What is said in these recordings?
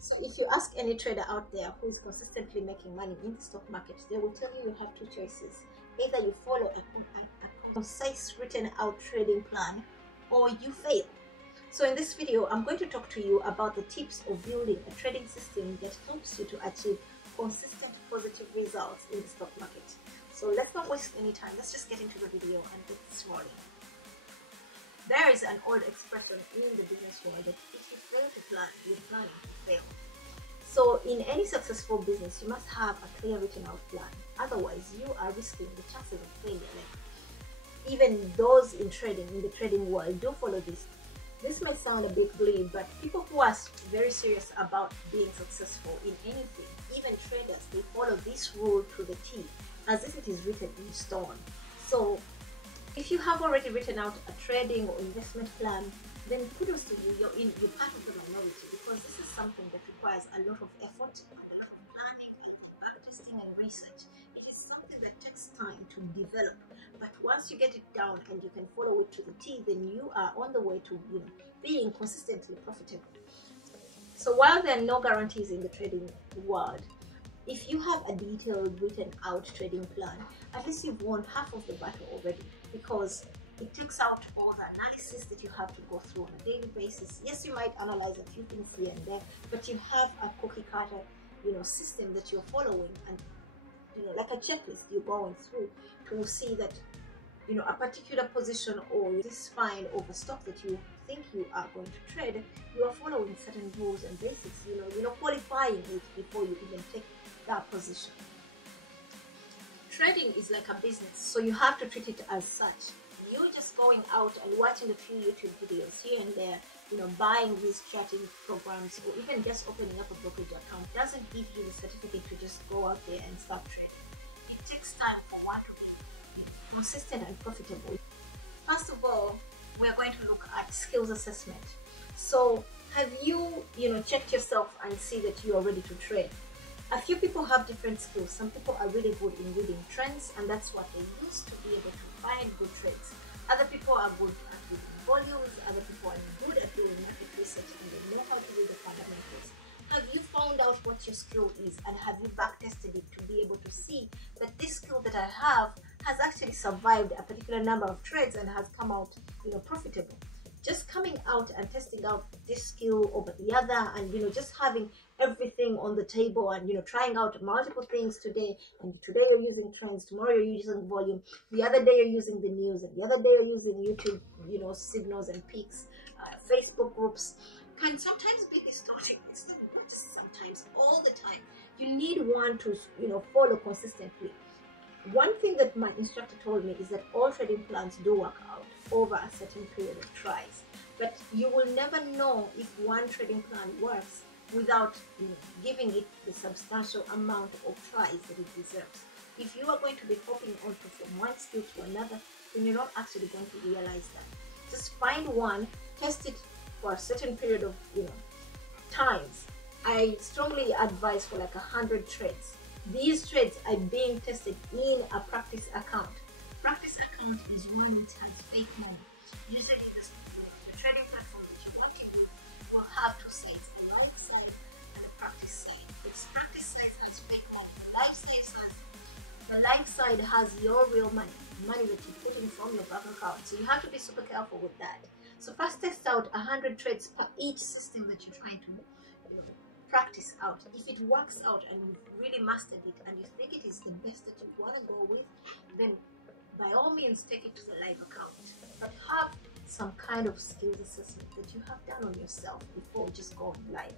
So if you ask any trader out there who is consistently making money in the stock market, they will tell you have two choices. Either you follow a concise written out trading plan, or you fail. So in this video, I'm going to talk to you about the tips of building a trading system that helps you to achieve consistent positive results in the stock market. So let's not waste any time. Let's just get into the video and get this rolling. There is an old expression in the business world that if you fail to plan, you're planning to fail. So in any successful business, you must have a clear written out plan. Otherwise, you are risking the chances of failure. Like, even those in the trading world, do follow this. This may sound a bit bleak, but people who are very serious about being successful in anything, even traders, they follow this rule to the T, as if it is written in stone. So if you have already written out a trading or investment plan, then kudos to you, you're part of the minority, because this is something that requires a lot of effort, a lot of planning, backtesting and research. It is something that takes time to develop, but once you get it down and you can follow it to the T, then you are on the way to being consistently profitable. So while there are no guarantees in the trading world, if you have a detailed written out trading plan, at least you've won half of the battle already, because it takes out all the analysis that you have to go through on a daily basis. Yes, you might analyze a few things here and there, but you have a cookie cutter, system that you're following, and like a checklist you're going through to see that a particular position or this find of a stock that you think you are going to trade, you are following certain rules and basics, qualifying it before you even take that position. Trading is like a business, so you have to treat it as such. You just going out and watching a few YouTube videos here and there, buying these trading programs, or even just opening up a brokerage account doesn't give you the certificate to just go out there and start trading. It takes time for one to be consistent and profitable. First of all, we are going to look at skills assessment. So have you checked yourself and see that you are ready to trade? A few people have different skills. Some people are really good in reading trends, and that's what they use to be able to find good trades. Other people are good at reading volumes. Other people are good at doing market research, and they know how to read the fundamentals. Have you found out what your skill is, and have you backtested it to be able to see that this skill that I have has actually survived a particular number of trades and has come out profitable? Just coming out and testing out this skill over the other, and just having everything on the table, and trying out multiple things today, and today you're using trends, tomorrow you're using volume, the other day you're using the news, and the other day you're using YouTube signals and peaks, Facebook groups, can sometimes be distorting. It's not just sometimes, all the time. You need one to follow consistently. One thing that my instructor told me is that all trading plans do work out over a certain period of tries, but you will never know if one trading plan works without giving it the substantial amount of tries that it deserves. If you are going to be hopping on from one skill to another, then you're not actually going to realize that. Just find one, test it for a certain period of times. I strongly advise for like 100 trades. These trades are being tested in a practice account. Practice account is one which has fake money. Usually the trading platform that you want to use will have two sides, a live side and a practice side. Its practice side has fake money. The live side has your real money that you're putting from your bank account. So you have to be super careful with that. So first test out 100 trades per each system that you're trying to practice out. If it works out and you've really mastered it and you think it is the best that you want to go with, then by all means take it to the live account. But have some kind of skills assessment that you have done on yourself before just going live.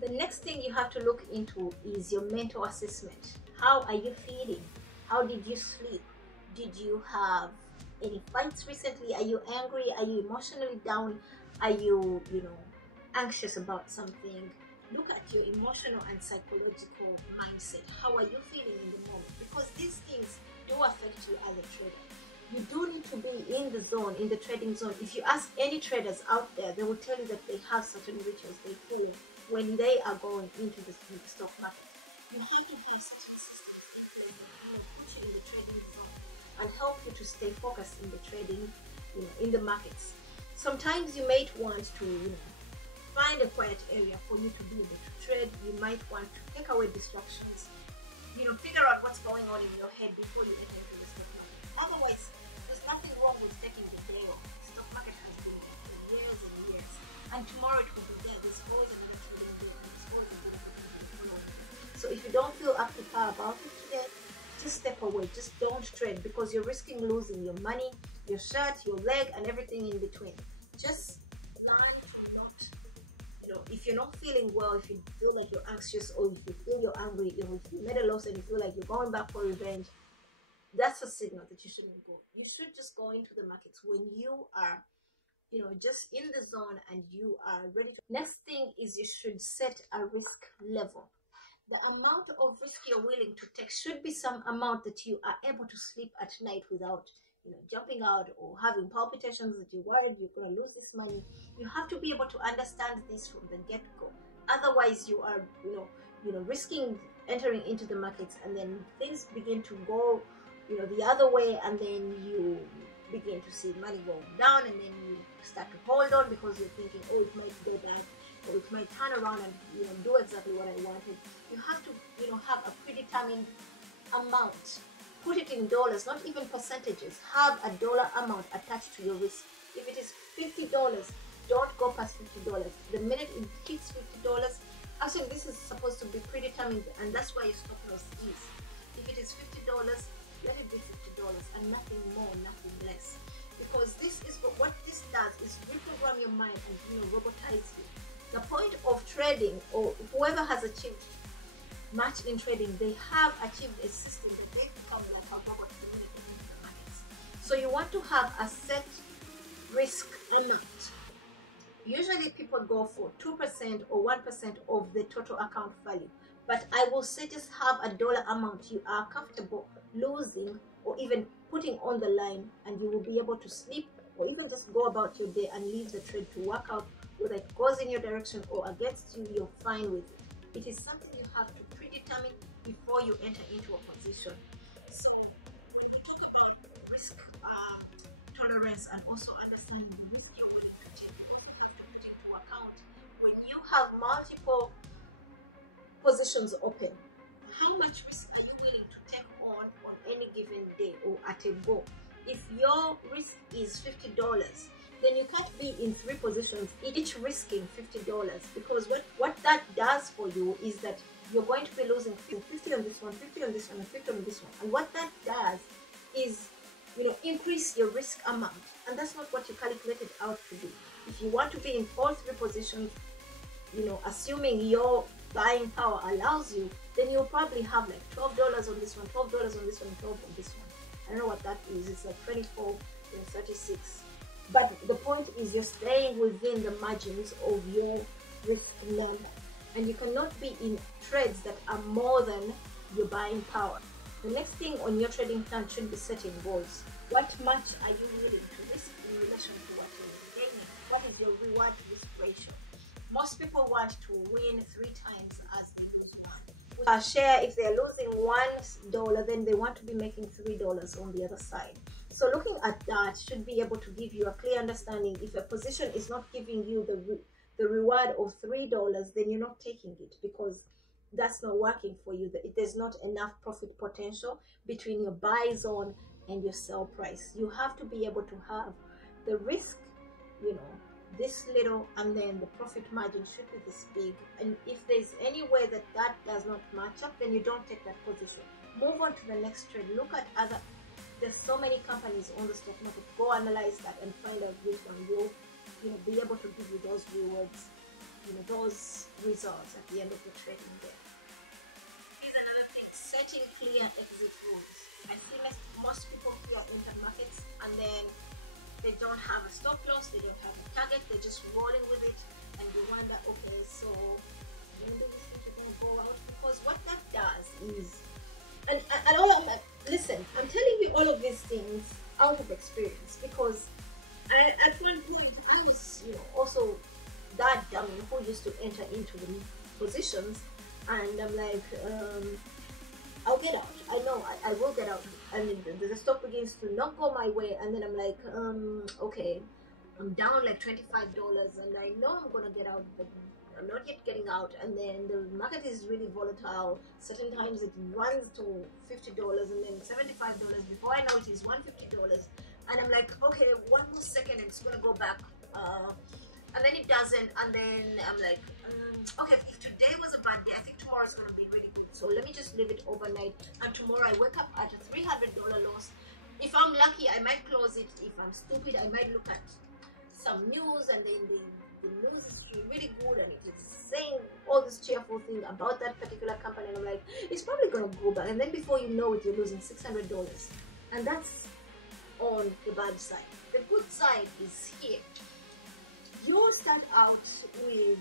The next thing you have to look into is your mental assessment. How are you feeling? How did you sleep? Did you have any fights recently? Are you angry? Are you emotionally down? Are you anxious about something? Look at your emotional and psychological mindset. How are you feeling in the moment? Because these things do affect you as a trader. You do need to be in the zone, in the trading zone. If you ask any traders out there, they will tell you that they have certain rituals they follow when they are going into the stock market. You have to have certain systems in place that put you in the trading zone and help you to stay focused in the trading, in the markets. Sometimes you might want to, find a quiet area for you to be able to trade. You might want to take away distractions, figure out what's going on in your head before you enter into the stock market. Otherwise, there's nothing wrong with taking the day off. The stock market has been here for years and years, and tomorrow it will be there. There's always another trading day, and there's always a benefit to the following. So if you don't feel up to par about it today, just step away. Just don't trade, because you're risking losing your money, your shirt, your leg, and everything in between. Just learn to not, if you're not feeling well, if you feel like you're anxious, or if you feel you're angry, if you made a loss and you feel like you're going back for revenge, that's a signal that you shouldn't go. You should just go into the markets when you are, just in the zone and you are ready to. Next thing is you should set a risk level. The amount of risk you're willing to take should be some amount that you are able to sleep at night without, jumping out or having palpitations that you're worried you're going to lose this money. You have to be able to understand this from the get-go. Otherwise, you are, risking entering into the markets, and then things begin to go, the other way, and then you begin to see money go down, and then you start to hold on because you're thinking, oh, it might go bad, or it might turn around and do exactly what I wanted. You have to have a predetermined amount. Put it in dollars, not even percentages. Have a dollar amount attached to your risk. If it is $50, don't go past $50. The minute it hits $50, actually this is supposed to be predetermined, and that's why your stop loss is. If it is $50, let it be $50 and nothing more, nothing less. Because this is what this does is reprogram your mind and robotize you. The point of trading, or whoever has achieved much in trading, they have achieved a system that they become like a robot communicating with the markets. So you want to have a set risk amount. Usually people go for 2% or 1% of the total account value, but I will say just have a dollar amount you are comfortable losing or even putting on the line, and you will be able to sleep, or even just go about your day and leave the trade to work out. Whether it goes in your direction or against you, you're fine with it. It is something you have to predetermine before you enter into a position. So when we talk about risk tolerance and also understanding the risk you're willing to take, you have to put into account when you have multiple positions open, how much risk are you willing to take on any given day or at a go? If your risk is $50, then you can't be in 3 positions, each risking $50, because what that does for you is that you're going to be losing 50 on this one, 50 on this one, and 50 on this one. And what that does is, increase your risk amount. And that's not what you calculated out to be. If you want to be in all 3 positions, assuming your buying power allows you, then you'll probably have like $12 on this one, $12 on this one, and $12 on this one. I don't know what that is. It's like 24, 36. But the point is you're staying within the margins of your risk level. And you cannot be in trades that are more than your buying power. The next thing on your trading plan should be setting goals. What much are you willing to risk in relation to what you're gaining? What is your reward risk ratio? Most people want to win 3 times as they lose 1. A share, if they're losing $1, then they want to be making $3 on the other side. So looking at that should be able to give you a clear understanding. If a position is not giving you the reward of $3, then you're not taking it, because that's not working for you. There's not enough profit potential between your buy zone and your sell price. You have to be able to have the risk, this little, and then the profit margin should be this big. And if there's any way that does not match up, then you don't take that position. Move on to the next trade. Look at there's so many companies on the stock market. Go analyze that and find out which one will be able to give you those rewards, those results at the end of the trading day. Here's another thing: setting clear exit rules. I see most people here enter markets and then they don't have a stop loss, they don't have a target, they're just rolling with it, and you wonder, okay, so when do you think you're going to go out? Because what that does is, and listen, I'm telling you all of these things out of experience, because at one point I was, also that dummy who used to enter into the positions, and I'm like, I'll get out. I know I will get out. I mean, the stock begins to not go my way, and then I'm like, okay, I'm down like $25, and I know I'm gonna get out, but I'm not yet getting out. And then the market is really volatile. Certain times it runs to $50 and then $75. Before I know it is $150, and I'm like, okay, one more second, and it's gonna go back. And then it doesn't, and then I'm like, okay, if today was a bad day, I think tomorrow's gonna be really good. So let me just leave it overnight, and tomorrow I wake up at a $300 loss. If I'm lucky, I might close it. If I'm stupid, I might look at some news, and then the news is really good, and it is saying all this cheerful thing about that particular company, and I'm like, it's probably gonna go back, and then before you know it, you're losing $600, and that's on the bad side. The good side is here. You start out with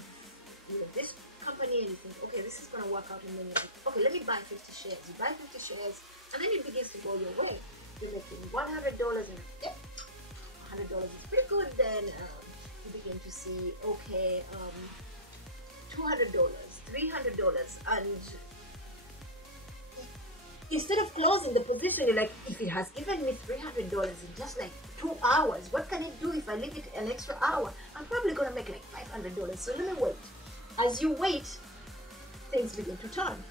this company, and you think, okay, this is gonna work out, and then you're like, okay, let me buy 50 shares. You buy 50 shares, and then it begins to go your way. You're making $100, and yep, $100 is pretty good. Then you begin to see, okay, $200, $300, and instead of closing the position, you're like, if it has given me $300 in just like 2 hours, what can it do if I leave it an extra hour? I'm probably gonna make like $500, so let me wait. As you wait, things begin to turn,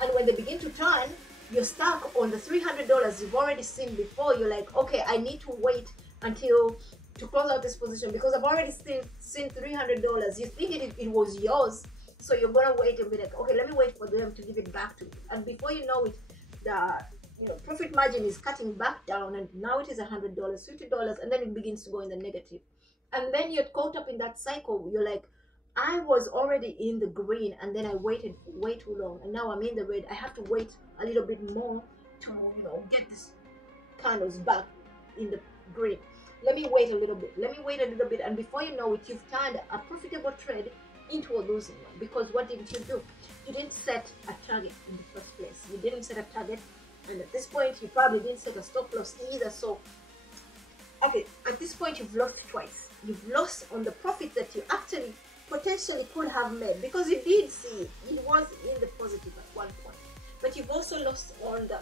and when they begin to turn, you're stuck on the $300 you've already seen before. You're like, okay, I need to wait until to close out this position because I've already seen $300. You think it was yours, so you're gonna wait and be like, okay, let me wait for them to give it back to me. And before you know it, the profit margin is cutting back down, and now it is $100, $50, and then it begins to go in the negative. And then you're caught up in that cycle. You're like, I was already in the green, and then I waited way too long, and now I'm in the red. I have to wait a little bit more to get this candles back in the green. Let me wait a little bit. Let me wait a little bit, and before you know it, you've turned a profitable trade into a losing one. Because what didn't you do? You didn't set a target in the first place. You didn't set a target, and at this point, you probably didn't set a stop loss either. So, okay, at this point, you've lost twice. You've lost on the profit that you actually potentially could have made, because you did see it was in the positive at one point, but you've also lost on the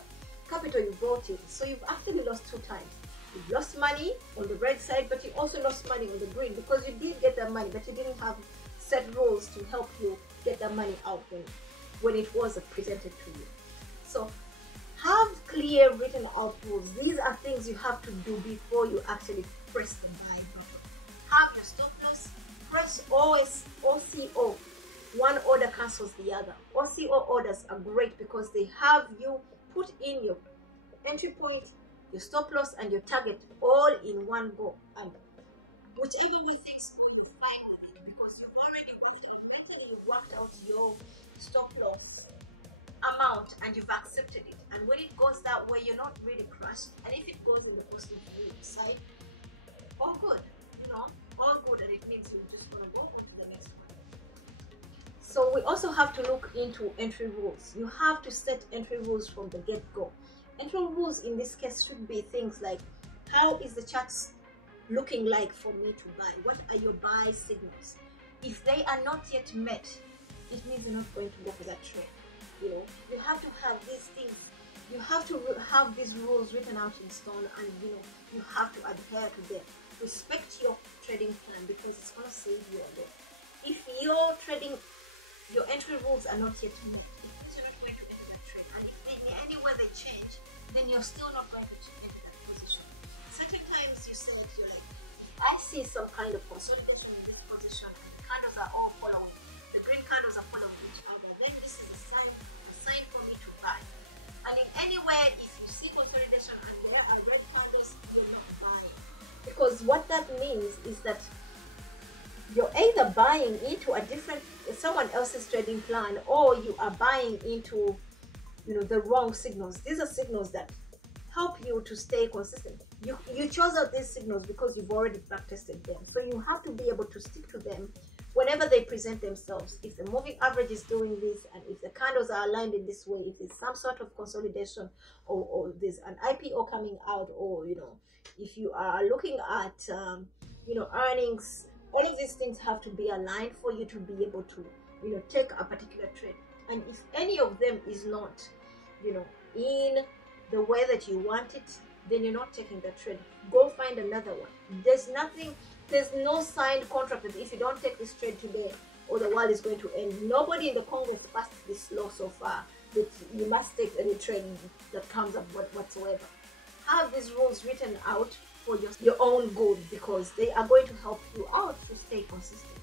capital you brought in. So you've actually lost 2 times. You've lost money on the red side, but you also lost money on the green, because you did get that money, but you didn't have set rules to help you get that money out when it was presented to you. So have clear written out rules. These are things you have to do before you actually press the buy button. Have your stop loss. Press OCO. One order cancels the other. OCO orders are great because they have you put in your entry point, your stop loss, and your target all in one go. And whichever way things fine with it, because you've already worked out your stop loss amount and you've accepted it. And when it goes that way, you're not really crushed. And if it goes in the positive side, all good, all good, and it means you're just gonna go on to the next one. So we also have to look into entry rules. You have to set entry rules from the get-go. Entry rules in this case should be things like, how is the chart looking like for me to buy? What are your buy signals? If they are not yet met, it means you're not going to go for that trade. You have to have these things. You have to have these rules written out in stone, and you have to adhere to them. Respect your trading plan, because it's going to save you a lot. If your entry rules are not yet met, it means you're not going to enter that trade. And if in any way they change, then you're still not going to enter that position. Certain times you're like, I see some kind of consolidation in this position, and the candles are all following. The green candles are following each other. Then this is a sign for me to buy. And in any way, if you see consolidation and there are red candles, you're not buying. Because what that means is that you're either buying into someone else's trading plan, or you are buying into the wrong signals. These are signals that help you to stay consistent. You chose out these signals because you've already backtested them, so you have to be able to stick to them whenever they present themselves. If the moving average is doing this, and if the candles are aligned in this way, if there's some sort of consolidation, or there's an IPO coming out, or if you are looking at earnings, all of these things have to be aligned for you to be able to take a particular trade. And if any of them is not in the way that you want it, then you're not taking the trade. Go find another one. There's nothing There's no signed contract that if you don't take this trade today, or the world is going to end. Nobody in the Congress passed this law so far that you must take any trade that comes up whatsoever. Have these rules written out for your own good, because they are going to help you out to stay consistent.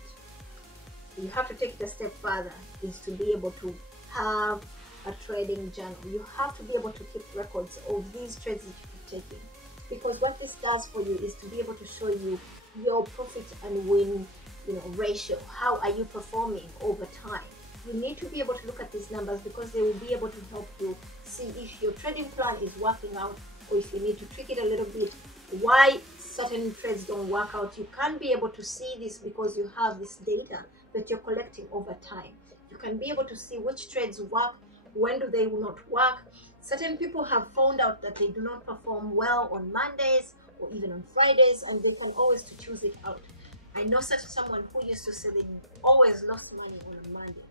You have to take it a step further, is to be able to have a trading journal. You have to be able to keep records of these trades that you keep taking, because what this does for you is to be able to show you your profit and win ratio. How are you performing over time? You need to be able to look at these numbers, because they will be able to help you see if your trading plan is working out, or if you need to tweak it a little bit, why certain trades don't work out. You can be able to see this because you have this data that you're collecting over time. You can be able to see which trades work, when do they not work. Certain people have found out that they do not perform well on Mondays or even on Fridays, and they can always to choose it out. I know someone who used to say they always lost money on a Monday,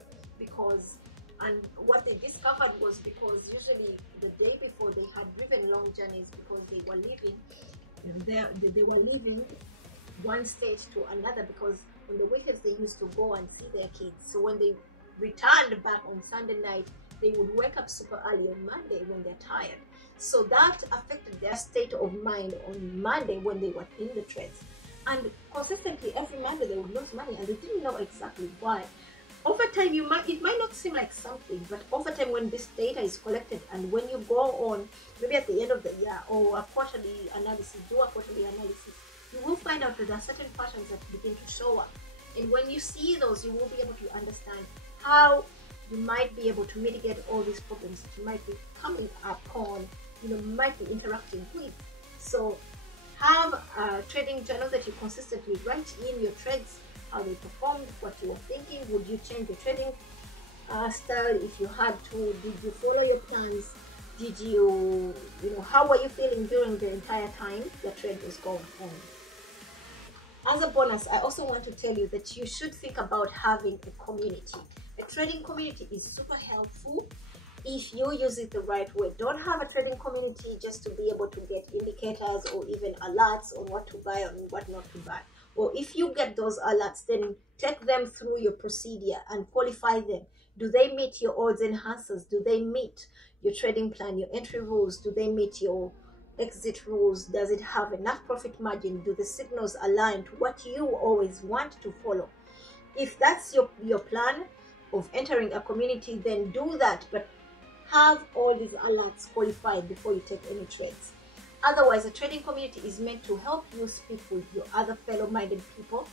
and what they discovered was because usually the day before they had driven long journeys, because they were leaving, they were leaving one state to another, because on the weekends they used to go and see their kids. So when they returned back on Sunday night, they would wake up super early on Monday when they're tired. So that affected their state of mind on Monday when they were in the trades. And consistently every Monday they would lose money, and they didn't know exactly why. Over time, it might not seem like something, but over time, when this data is collected, and when you go on, maybe at the end of the year, or a quarterly analysis, do a quarterly analysis, you will find out that there are certain patterns that begin to show up. And when you see those, you will be able to understand how you might be able to mitigate all these problems that you might be coming upon, might be interacting with. So have a trading journal that you consistently write in your trades, how they performed, what you were thinking. Would you change your trading style if you had to? Did you follow your plans? Did you, how were you feeling during the entire time the trade was going on? As a bonus, I also want to tell you that you should think about having a community. A trading community is super helpful if you use it the right way. Don't have a trading community just to be able to get indicators or even alerts on what to buy and what not to buy. Or if you get those alerts, then take them through your procedure and qualify them. Do they meet your odds enhancers? Do they meet your trading plan, your entry rules? Do they meet your exit rules? Does it have enough profit margin? Do the signals align to what you always want to follow? If that's your plan of entering a community, then do that, but have all these alerts qualified before you take any trades. Otherwise, a trading community is meant to help you speak with your other fellow-minded people.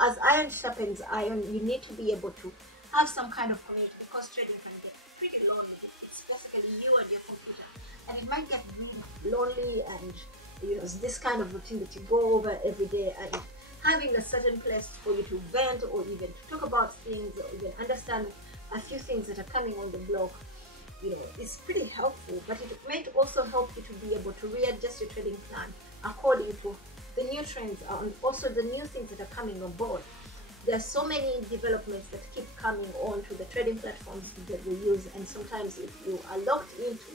As iron sharpens iron, you need to be able to have some kind of community, because trading can get pretty lonely. It's basically you and your computer, and it might get really lonely, and it's this kind of routine that you go over every day, and having a certain place for you to vent, or even to talk about things, or even understand a few things that are coming on the blog, it's pretty helpful. But it might also help you to be able to readjust your trading plan according to the new trends and also the new things that are coming on board. There's so many developments that keep coming on to the trading platforms that we use, and sometimes if you are locked into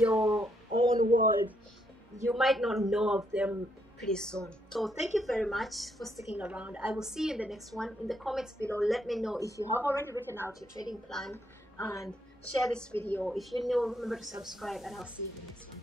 your own world, you might not know of them pretty soon. So thank you very much for sticking around. I will see you in the next one. In the comments below, let me know if you have already written out your trading plan, and share this video. If you're new, remember to subscribe, and I'll see you in the next one.